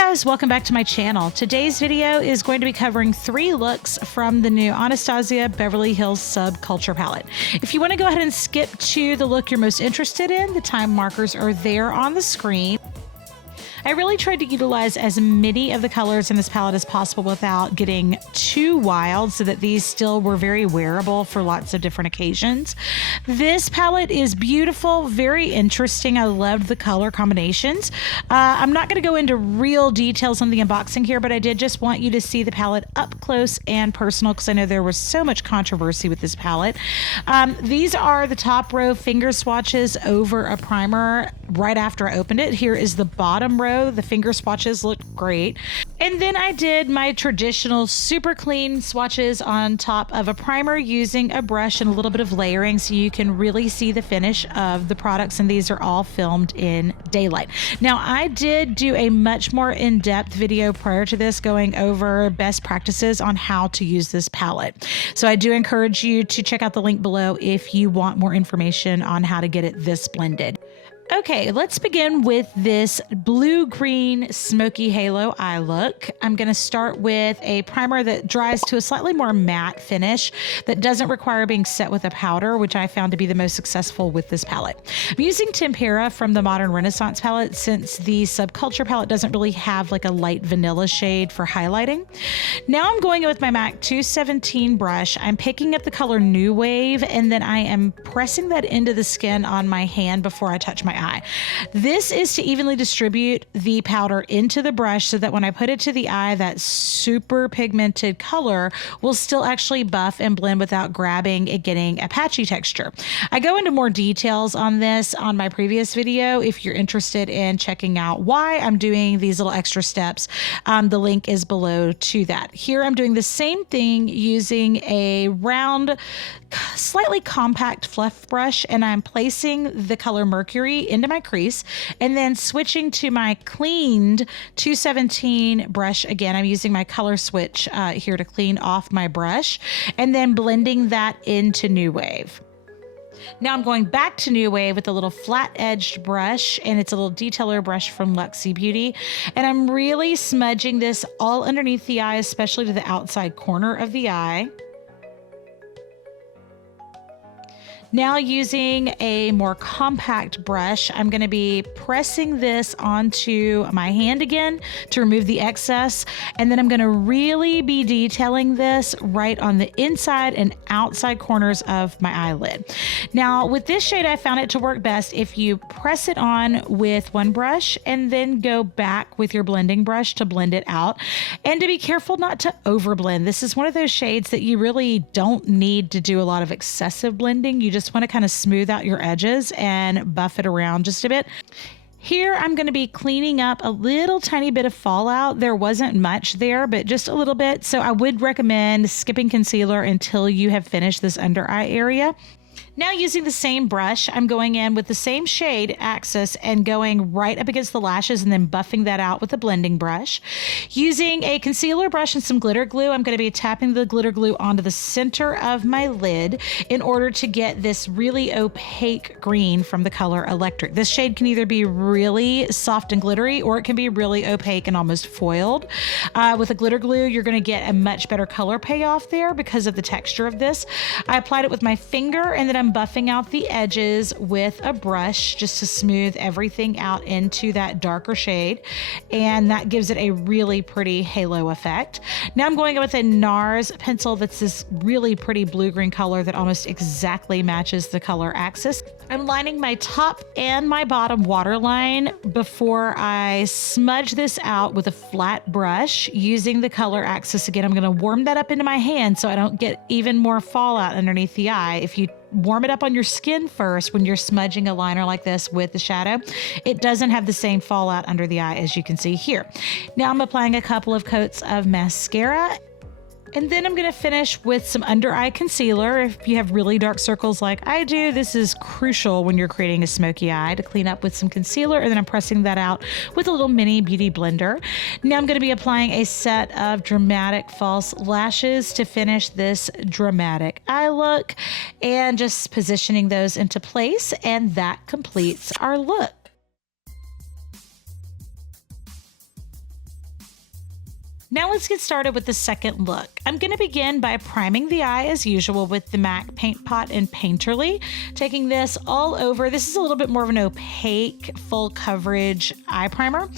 guys, welcome back to my channel. Today's video is going to be covering 3 looks from the new Anastasia Beverly Hills Subculture palette. If you want to go ahead and skip to the look you're most interested in, the time markers are there on the screen. I really tried to utilize as many of the colors in this palette as possible without getting too wild so that these still were very wearable for lots of different occasions. This palette is beautiful, very interesting. I loved the color combinations. I'm not going to go into real details on the unboxing here, but I did just want you to see the palette up close and personal because I know there was so much controversy with this palette. These are the top row finger swatches over a primer right after I opened it. Here is the bottom row. The finger swatches look great. And then I did my traditional super clean swatches on top of a primer using a brush and a little bit of layering so you can really see the finish of the products, and these are all filmed in daylight. Now, I did do a much more in-depth video prior to this going over best practices on how to use this palette. So I do encourage you to check out the link below if you want more information on how to get it this blended. Okay, let's begin with this blue-green smoky halo eye look. I'm going to start with a primer that dries to a slightly more matte finish that doesn't require being set with a powder, which I found to be the most successful with this palette. I'm using Tempera from the Modern Renaissance palette since the Subculture palette doesn't really have like a light vanilla shade for highlighting. Now I'm going in with my MAC 217 brush. I'm picking up the color New Wave, and then I am pressing that into the skin on my hand before I touch my eye. This is to evenly distribute the powder into the brush so that when I put it to the eye, that super pigmented color will still actually buff and blend without grabbing and getting a patchy texture. I go into more details on this on my previous video if you're interested in checking out why I'm doing these little extra steps. The link is below to that. Here I'm doing the same thing using a round, slightly compact fluff brush, and I'm placing the color Mercury into my crease and then switching to my cleaned 217 brush. Again, I'm using my color switch here to clean off my brush and then blending that into New Wave. Now I'm going back to New Wave with a little flat-edged brush, and it's a little detailer brush from Luxy Beauty. And I'm really smudging this all underneath the eye, especially to the outside corner of the eye. Now using a more compact brush, I'm going to be pressing this onto my hand again to remove the excess. And then I'm going to really be detailing this right on the inside and outside corners of my eyelid. Now with this shade, I found it to work best if you press it on with one brush and then go back with your blending brush to blend it out. And to be careful not to overblend. This is one of those shades that you really don't need to do a lot of excessive blending. You just want to kind of smooth out your edges and buff it around just a bit. Here, I'm going to be cleaning up a little tiny bit of fallout. There wasn't much there, but just a little bit. So I would recommend skipping concealer until you have finished this under eye area. Now using the same brush, I'm going in with the same shade, Axis, and going right up against the lashes and then buffing that out with a blending brush. Using a concealer brush and some glitter glue, I'm going to be tapping the glitter glue onto the center of my lid in order to get this really opaque green from the color Electric. This shade can either be really soft and glittery, or it can be really opaque and almost foiled. With a glitter glue, you're going to get a much better color payoff there because of the texture of this. I applied it with my finger, and then I'm buffing out the edges with a brush just to smooth everything out into that darker shade, and that gives it a really pretty halo effect. Now I'm going with a NARS pencil that's this really pretty blue-green color that almost exactly matches the color Axis. I'm lining my top and my bottom waterline before I smudge this out with a flat brush using the color Axis. Again, I'm going to warm that up into my hand so I don't get even more fallout underneath the eye. If you warm it up on your skin first when you're smudging a liner like this with the shadow, it doesn't have the same fallout under the eye as you can see here. Now I'm applying a couple of coats of mascara, and then I'm going to finish with some under eye concealer. If you have really dark circles like I do, this is crucial when you're creating a smoky eye, to clean up with some concealer, and then I'm pressing that out with a little mini beauty blender. Now I'm going to be applying a set of dramatic false lashes to finish this dramatic eye look and just positioning those into place, and that completes our look. Now let's get started with the second look. I'm going to begin by priming the eye as usual with the MAC Paint Pot and Painterly. Taking this all over. This is a little bit more of an opaque, full coverage eye primer.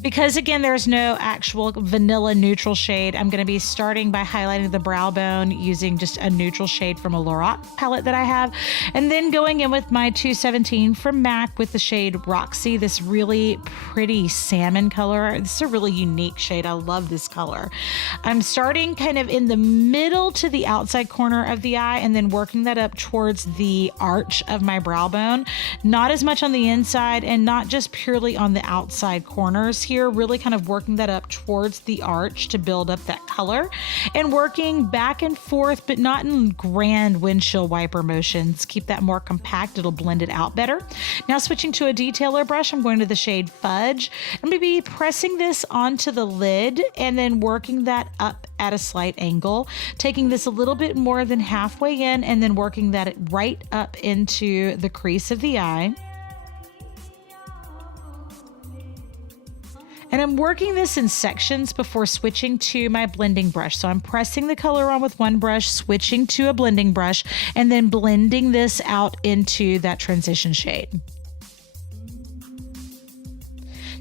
Because again, there's no actual vanilla neutral shade, I'm going to be starting by highlighting the brow bone using just a neutral shade from a Lorac palette that I have. And then going in with my 217 from MAC with the shade Roxy, this really pretty salmon color. This is a really unique shade. I love this color. I'm starting kind of in the middle to the outside corner of the eye and then working that up towards the arch of my brow bone. Not as much on the inside and not just purely on the outside corners here, really kind of working that up towards the arch to build up that color and working back and forth, but not in grand windshield wiper motions. Keep that more compact. It'll blend it out better. Now switching to a detailer brush, I'm going to the shade Fudge. I'm going to be pressing this onto the lid and then working that up at a slight angle, taking this a little bit more than halfway in and then working that right up into the crease of the eye. And I'm working this in sections before switching to my blending brush. So I'm pressing the color on with one brush, switching to a blending brush, and then blending this out into that transition shade.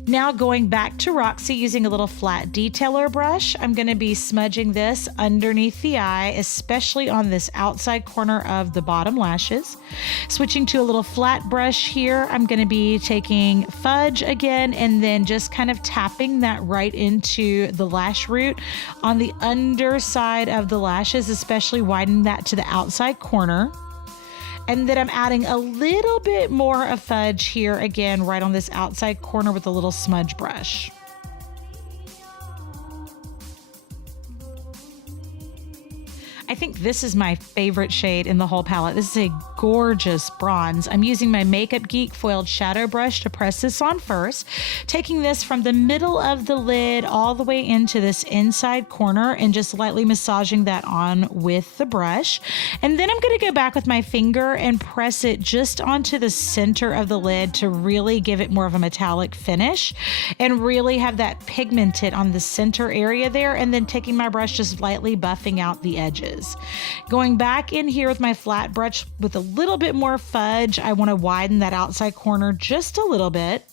Now going back to Roxy using a little flat detailer brush, I'm going to be smudging this underneath the eye, especially on this outside corner of the bottom lashes. Switching to a little flat brush here, I'm going to be taking Fudge again and then just kind of tapping that right into the lash root on the underside of the lashes, especially widening that to the outside corner. And then I'm adding a little bit more of Fudge here again, right on this outside corner with a little smudge brush. I think this is my favorite shade in the whole palette. This is a gorgeous bronze. I'm using my Makeup Geek foiled shadow brush to press this on first, taking this from the middle of the lid all the way into this inside corner and just lightly massaging that on with the brush. And then I'm going to go back with my finger and press it just onto the center of the lid to really give it more of a metallic finish and really have that pigmented on the center area there, and then taking my brush just lightly buffing out the edges. Going back in here with my flat brush with a little bit more Fudge, I want to widen that outside corner just a little bit.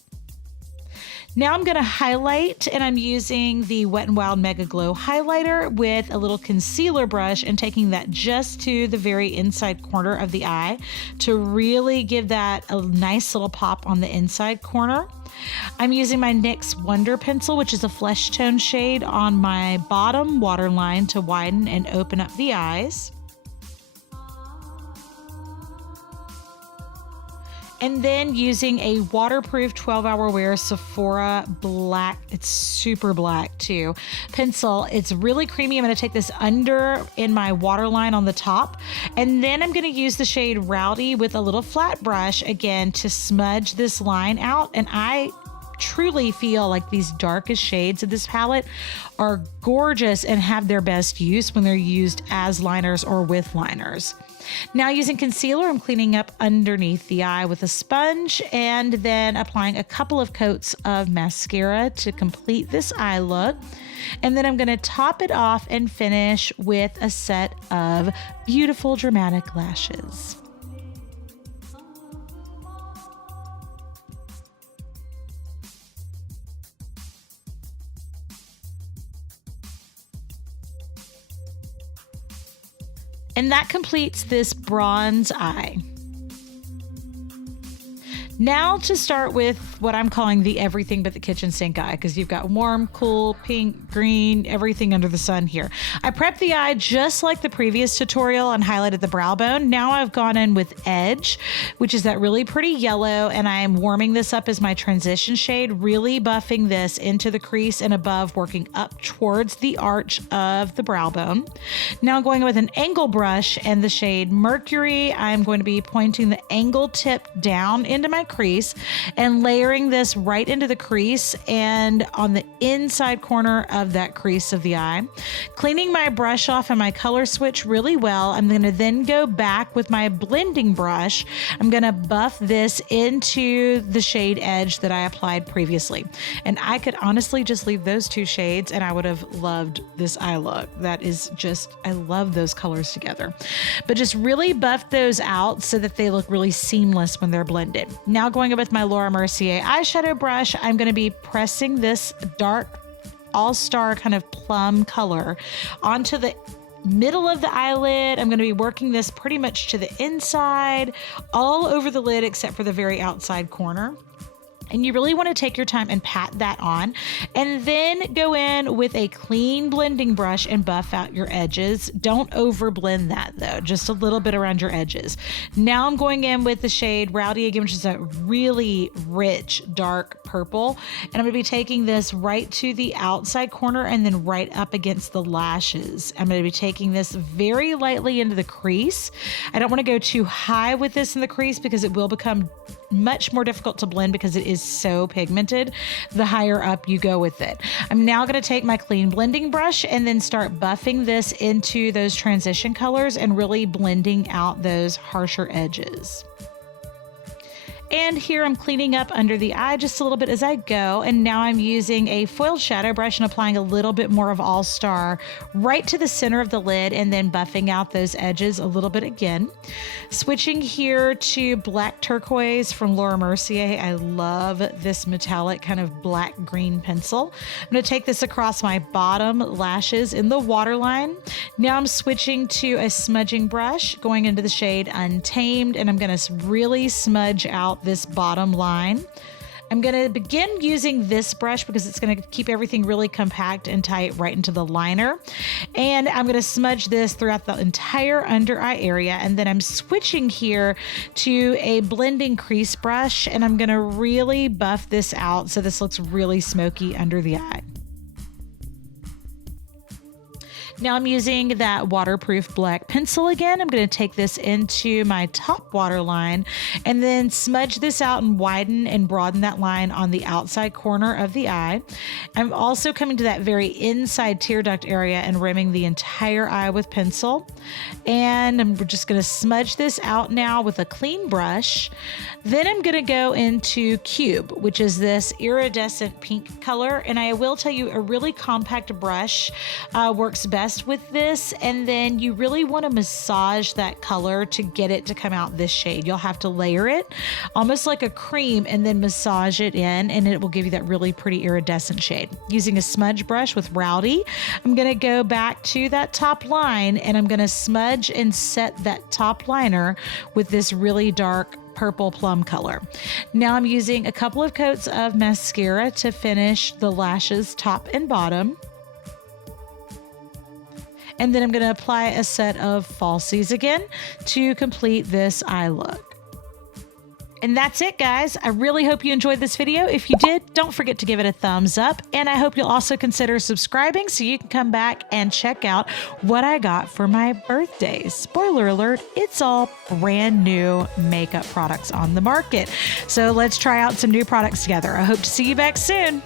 Now I'm going to highlight, and I'm using the Wet n Wild Mega Glow highlighter with a little concealer brush and taking that just to the very inside corner of the eye to really give that a nice little pop on the inside corner. I'm using my NYX Wonder Pencil, which is a flesh tone shade, on my bottom waterline to widen and open up the eyes. And then using a waterproof 12-hour wear Sephora black, it's super black too, pencil. It's really creamy. I'm going to take this under in my waterline on the top. And then I'm going to use the shade Rowdy with a little flat brush again to smudge this line out. And I truly feel like these darkest shades of this palette are gorgeous and have their best use when they're used as liners or with liners. Now using concealer, I'm cleaning up underneath the eye with a sponge and then applying a couple of coats of mascara to complete this eye look. And then I'm going to top it off and finish with a set of beautiful dramatic lashes. And that completes this bronze eye. Now to start with what I'm calling the everything but the kitchen sink eye, because you've got warm, cool, pink, green, everything under the sun here. I prepped the eye just like the previous tutorial and highlighted the brow bone. Now I've gone in with Edge, which is that really pretty yellow, and I'm warming this up as my transition shade, really buffing this into the crease and above, working up towards the arch of the brow bone. Now going with an angle brush and the shade Mercury, I'm going to be pointing the angle tip down into my crease and layering layering this right into the crease and on the inside corner of that crease of the eye. Cleaning my brush off and my color switch really well, I'm going to then go back with my blending brush. I'm going to buff this into the shade Edge that I applied previously. And I could honestly just leave those two shades and I would have loved this eye look. That is just, I love those colors together. But just really buff those out so that they look really seamless when they're blended. Now going in with my Laura Mercier eyeshadow brush, I'm going to be pressing this dark all-star kind of plum color onto the middle of the eyelid. I'm going to be working this pretty much to the inside, all over the lid except for the very outside corner. And you really want to take your time and pat that on, and then go in with a clean blending brush and buff out your edges. Don't over blend that though, just a little bit around your edges. Now I'm going in with the shade Rowdy again, which is a really rich dark purple. And I'm going to be taking this right to the outside corner and then right up against the lashes. I'm going to be taking this very lightly into the crease. I don't want to go too high with this in the crease because it will become much more difficult to blend because it is so pigmented the higher up you go with it. I'm now going to take my clean blending brush and then start buffing this into those transition colors and really blending out those harsher edges. And here I'm cleaning up under the eye just a little bit as I go. And now I'm using a foil shadow brush and applying a little bit more of All Star right to the center of the lid and then buffing out those edges a little bit again. Switching here to black turquoise from Laura Mercier. I love this metallic kind of black green pencil. I'm going to take this across my bottom lashes in the waterline. Now I'm switching to a smudging brush going into the shade Untamed, and I'm going to really smudge out this bottom line. I'm going to begin using this brush because it's going to keep everything really compact and tight right into the liner. And I'm going to smudge this throughout the entire under eye area. And then I'm switching here to a blending crease brush, and I'm going to really buff this out so this looks really smoky under the eye. Now I'm using that waterproof black pencil again. I'm going to take this into my top waterline and then smudge this out and widen and broaden that line on the outside corner of the eye. I'm also coming to that very inside tear duct area and rimming the entire eye with pencil. And I'm just going to smudge this out now with a clean brush. Then I'm going to go into Cube, which is this iridescent pink color. And I will tell you, a really compact brush works best with this, and then you really want to massage that color to get it to come out this shade. You'll have to layer it almost like a cream and then massage it in, and it will give you that really pretty iridescent shade. Using a smudge brush with Rowdy, I'm going to go back to that top line and I'm going to smudge and set that top liner with this really dark purple plum color. Now I'm using a couple of coats of mascara to finish the lashes top and bottom. And then I'm going to apply a set of falsies again to complete this eye look. And that's it, guys. I really hope you enjoyed this video. If you did, don't forget to give it a thumbs up. And I hope you'll also consider subscribing so you can come back and check out what I got for my birthday. Spoiler alert, it's all brand new makeup products on the market. So let's try out some new products together. I hope to see you back soon.